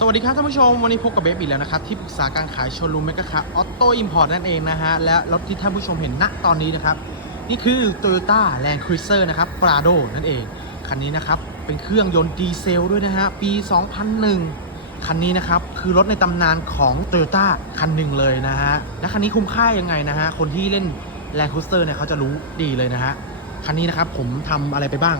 สวัสดีครับท่านผู้ชม วันนี้พบกับเบฟอีกแล้วนะครับ ที่ปรึกษาการขายโชว์รูมเมกะครับออโต้อิมพอร์ตนั่นเองนะฮะ และรถที่ท่านผู้ชมเห็นณตอนนี้นะครับ นี่คือ Toyota Land Cruiser นะครับ Prado นั่นเอง คันนี้นะครับ เป็นเครื่องยนต์ดีเซลด้วยนะฮะ ปี 2001 คันนี้นะครับ คือรถในตำนานของ Toyota คันหนึ่งเลยนะฮะ และคันนี้คุ้มค่ายังไงนะฮะ คนที่เล่น Land Cruiser เนี่ยเขาจะรู้ดีเลยนะฮะคันนี้นะครับผมทำอะไรไปบ้าง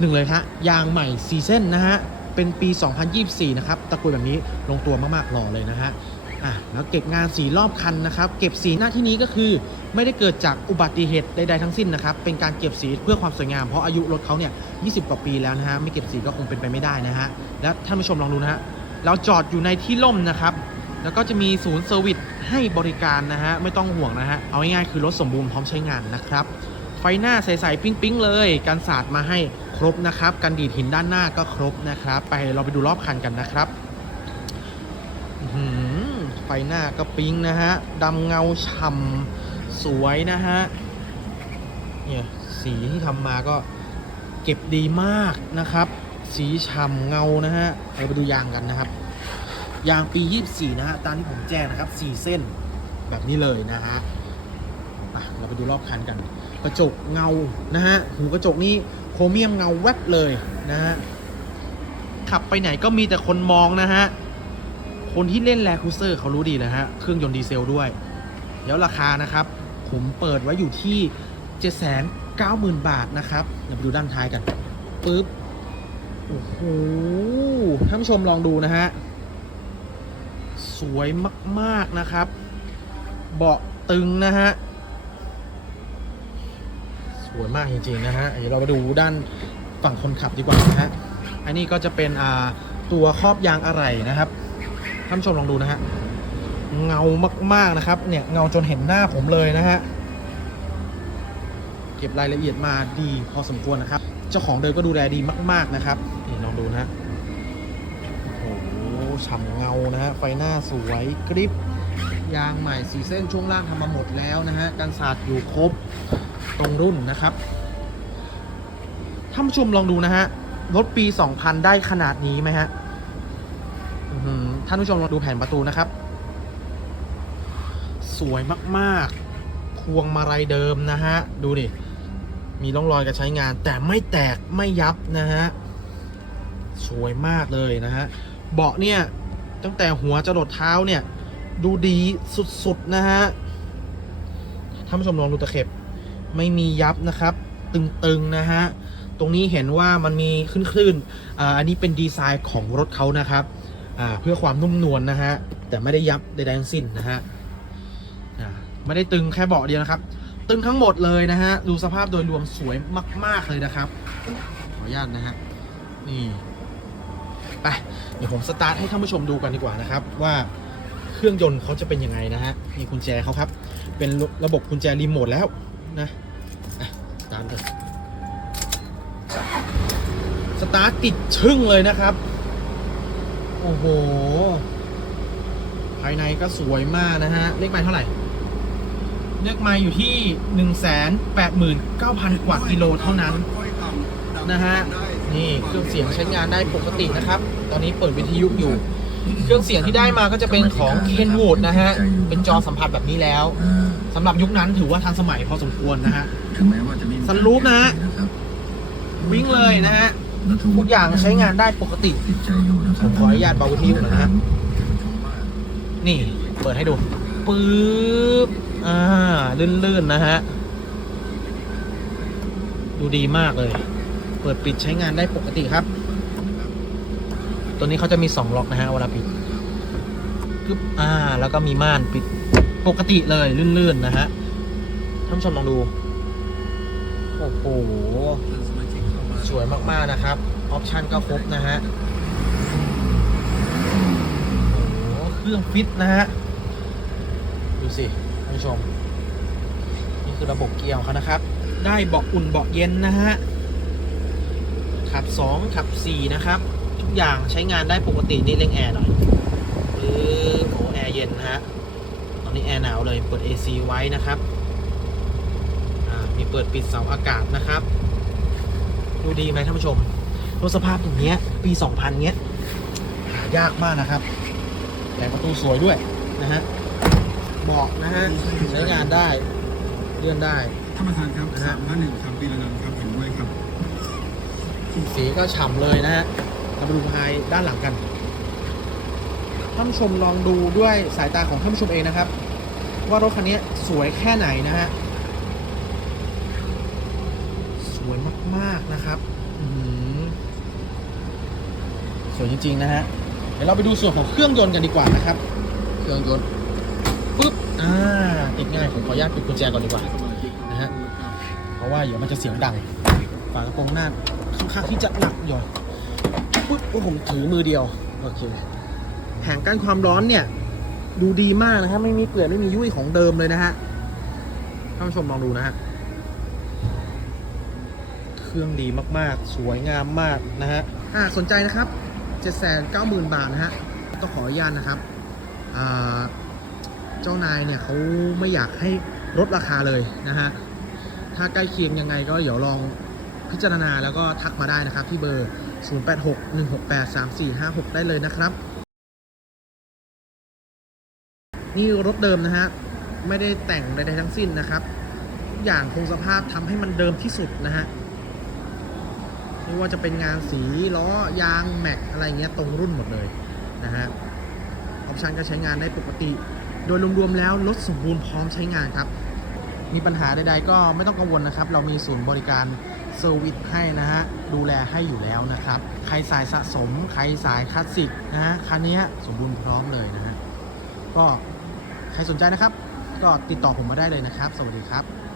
หนึ่งเลยฮะยางใหม่ซีเส้นนะฮะ เป็นปี 2024 นะครับ ตะกุยแบบนี้ลงตัวมากๆหล่อเลยนะฮะอะแล้วเก็บงานสีรอบคันนะครับ เก็บสีหน้าที่นี้ก็คือไม่ได้เกิดจากอุบัติเหตุใดๆทั้งสิ้นนะครับ เป็นการเก็บสีเพื่อความสวยงาม เพราะอายุรถเขาเนี่ย 20 กว่าปีแล้วนะฮะ ไม่เก็บสีก็คงเป็นไปไม่ได้นะฮะ แล้วท่านผู้ชมลองดูนะฮะ เราจอดอยู่ในที่ร่มนะครับ แล้วก็จะมีศูนย์เซอร์วิสให้บริการนะฮะ ไม่ต้องห่วงนะฮะ เอาง่ายๆคือรถสมบูรณ์พร้อมใช้งานนะครับ ไฟหน้าใสๆปิ๊งๆ เลยกันสาดมาให้ครบนะครับ กันดีดหินด้านหน้าก็ครบนะครับ ไปเราไปดูรอบคันกันนะครับหือไฟหน้าก็ปิ๊งนะฮะดำเงาฉ่ำสวยนะฮะเนี่ยสีที่ทำมาก็เก็บดีมากนะครับ สีฉ่ำเงานะฮะเราไปดูยางกันนะครับยางปี 24 นะฮะตามที่ผมแจ้งนะครับ 4 เส้นแบบนี้เลยนะฮะอะเราไปดูรอบคันกัน กระจกเงานะฮะหูกระจกนี่โครเมียมเงาแวบเลยนะฮะขับไปไหนก็มีแต่คนมองนะฮะ คนที่เล่นแลคูเซอร์เขารู้ดีนะฮะ เครื่องยนต์ดีเซลด้วยแล้วราคานะครับ ผมเปิดไว้อยู่ที่ 790,000 บาทนะครับ เดี๋ยวไปดูด้านท้ายกันปึ๊บ โอ้โห ท่านผู้ชมลองดูนะฮะ สวยมาก ๆ นะครับ เบาะตึงนะฮะ วยมากจริงๆนะฮะเดี๋ยวเราไปดูด้านฝั่งคนขับดีกว่านะฮะอันนี้ก็จะเป็นอ่าตัวครอบยางอะไหล่นะครับท่านผู้ชมลองดูนะฮะเงามากๆนะครับเนี่ยเงาจนเห็นหน้าผมเลยนะฮะเก็บรายละเอียดมาดีพอสมควรนะครับ เจ้าของเดิมก็ดูแลดีมาก ๆนะครับนี่ลองดูนะฮะโอ้โหฉ่ำเงานะฮะไฟหน้าสวยกริปยางใหม่สีเส้นช่วงล่างทำมาหมดแล้วนะฮะกันสาดอยู่ครบ ตรงรุ่นนะครับท่านผู้ชมลองดูนะฮะรถปี 2000 ได้ขนาดนี้ไหมฮะท่านผู้ชมลองดูแผ่นประตูนะครับ สวยมากๆ พวงมาลัยเดิมนะฮะ ดูดิ มีร่องรอยการใช้งาน แต่ไม่แตกไม่ยับนะฮะ สวยมากเลยนะฮะ เบาะเนี่ย ตั้งแต่หัวจรดเท้าเนี่ย ดูดีสุดๆ นะฮะ ท่านผู้ชมลองดูตะเข็บ ไม่มียับนะครับ ตึงๆนะฮะ ตรงนี้เห็นว่ามันมีคลื่นๆอ,อันนี้เป็นดีไซน์ของรถเขานะครับ เพื่อความนุ่มนวลนะฮะ แต่ไม่ได้ยับใดๆทั้งสิ้นนะฮะไม่ได้ตึงแค่เบาะเดียวนะครับ ตึงทั้งหมดเลยนะฮะ ดูสภาพโดยรวมสวยมาก ๆเลยนะครับ ขออนุญาตนะฮะ นี่ ไป เดี๋ยวผมสตาร์ทให้ท่านผู้ชมดูกันดีกว่านะครับ ว่าเครื่องยนต์เขาจะเป็นยังไงนะฮะ นี่กุญแจเขาครับ เป็นระบบกุญแจรีโมทแล้ว นะตาร์ทเลยสตาร์ทติดชึ่งเลยนะครับ โอ้โห ภายในก็สวยมากนะฮะ เลขไมล์เท่าไหร่ เลขไมล์อยู่ที่189,000กว่ากิโลเท่านั้น นะฮะ นี่เครื่องเสียงใช้งานได้ปกตินะครับ ตอนนี้เปิดวิทยุอยู่ เครื่องเสียงที่ได้มาก็จะเป็นของ Kenwood นะฮะ เป็นจอสัมผัสแบบนี้แล้วสำหรับยุคนั้นถือว่าทันสมัยพอสมควรนะฮะถึงแม้ว่าจะไม่มีสลูปนะฮะนะบวิ่งเลยนะฮะ ทุกอย่างใช้งานได้ปกติผมขออนุญาตเบาวิทยุหน่อยนะฮะนี่ เปิดให้ดูปึ๊บอ่าลื่นๆนะฮะ ดูดีมากเลย เปิดปิดใช้งานได้ปกติครับ ตัวนี้เขาจะมี 2 ล็อกนะฮะเวลาปิดปึ๊บอ่า แล้วก็มีม่านปิดปกติเลยลื่นๆนะฮะท่านผู้ชมลองดู โอ้โห สวยมากๆนะครับ ออปชันก็ครบนะฮะโอ้โหเครื่องฟิตนะฮะ ดูสิท่านผู้ชม นี่คือระบบเกียร์ของเขานะครับ ได้เบาะอุ่นเบาะเย็นนะฮะขับ 2 ขับ 4 นะครับ กอย่างใช้งานได้ปกตินี่เร่งแอร์หน่อยหรือโอ้แอร์เย็นนะฮะ ตอนนี้แอร์หนาวเลยเปิด AC ไว้นะครับอ่ามีเปิดปิดเสาอากาศนะครับ ดูดีไหมท่านผู้ชมรถสภาพอย่างเงี้ย ปี 2000 เงี้ยหาายากมากนะครับแรงประตูสวยด้วยนะฮะเบาะนะฮะใช้งานได้เลื่อนได้ท่านประธานครับนะฮะสามห้าหนึ่งครับปีละนันท์ครับเห็นด้วยครับ สีก็ฉ่ำเลยนะฮะ เรามาดูภายด้านหลังกันท่านผู้ชมลองดูด้วยสายตาของท่านผู้ชมเองนะครับ ว่ารถคันนี้สวยแค่ไหนนะฮะสวยมากๆนะครับสวยจริงๆนะฮะเดี๋ยวเราไปดูส่วนของเครื่องยนต์กันดีกว่านะครับ เครื่องยนต์ปุ๊บอ่าติดง่ายผมขออนุญาตปิดกุญแจก่อนดีกว่านะฮะเพราะว่าเดี๋ยวมันจะเสียงดังฝากระโปรงหน้าค่อนข้างที่จะหนักอยู่ ปุ๊บผมถือมือเดียว โอเคแผงกั้นความร้อนเนี่ย ดูดีมากนะครับไม่มีเปลือกไม่มียุ่ยของเดิมเลยนะฮะท่านผู้ชมลองดูนะฮะเครื่องดีมากๆ สวยงามมากนะฮะอ่าสนใจนะครับ790,000บาทนะฮะต้องขออนุญาตนะครับอ่าเจ้านายเนี่ยเขาไม่อยากให้ลดราคาเลยนะฮะถ้าใกล้เคียงยังไงก็เดี๋ยวลองพิจารณาแล้วก็ทักมาได้นะครับที่เบอร์ 0861683456 ได้เลยนะครับ นี่รถเดิมนะฮะ ไม่ได้แต่งใดๆทั้งสิ้นนะครับทุกอย่างคงสภาพทำให้มันเดิมที่สุดนะฮะไม่ว่าจะเป็นงานสีล้อยางแม็กอะไรเงี้ยตรงรุ่นหมดเลยนะฮะออปชันก็ใช้งานได้ปกติ โดยรวมๆแล้วรถสมบูรณ์พร้อมใช้งานครับ มีปัญหาใดๆก็ไม่ต้องกังวลนะครับ เรามีศูนย์บริการ เซอร์วิสให้นะฮะ ดูแลให้อยู่แล้วนะครับ ใครสายสะสม ใครสายคลาสสิกนะฮะ คันนี้สมบูรณ์พร้อมเลยนะฮะ ก็ใครสนใจนะครับ ก็ติดต่อผมมาได้เลยนะครับ สวัสดีครับ